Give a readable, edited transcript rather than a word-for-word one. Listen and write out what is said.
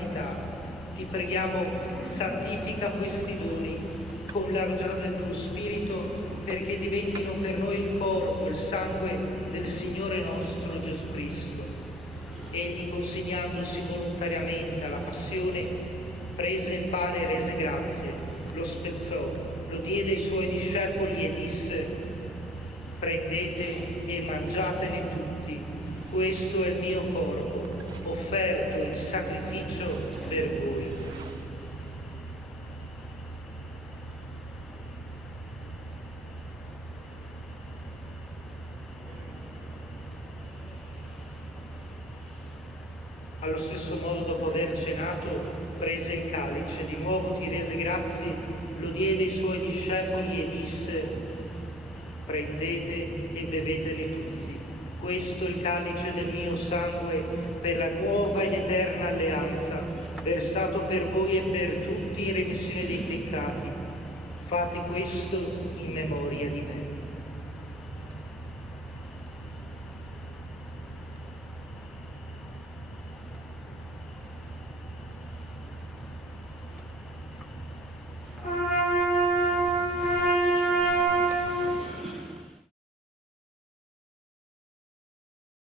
santità. Ti preghiamo, santifica questi doni con l'argine del tuo Spirito, perché diventino per noi il corpo e il sangue del Signore nostro Gesù Cristo. Egli, consegnandosi volontariamente alla passione, prese il pane e rese grazie, lo spezzò, lo diede ai suoi discepoli e disse: prendete e mangiatene tutti, questo è il mio corpo, offerto in sacrificio per voi. Allo stesso modo, dopo aver cenato, prese il calice, di nuovo ti rese grazie, lo diede ai suoi discepoli e disse: prendete e bevetene tutti, questo è il calice del mio sangue per la nuova ed eterna alleanza, versato per voi e per tutti in remissione dei peccati. Fate questo in memoria di me.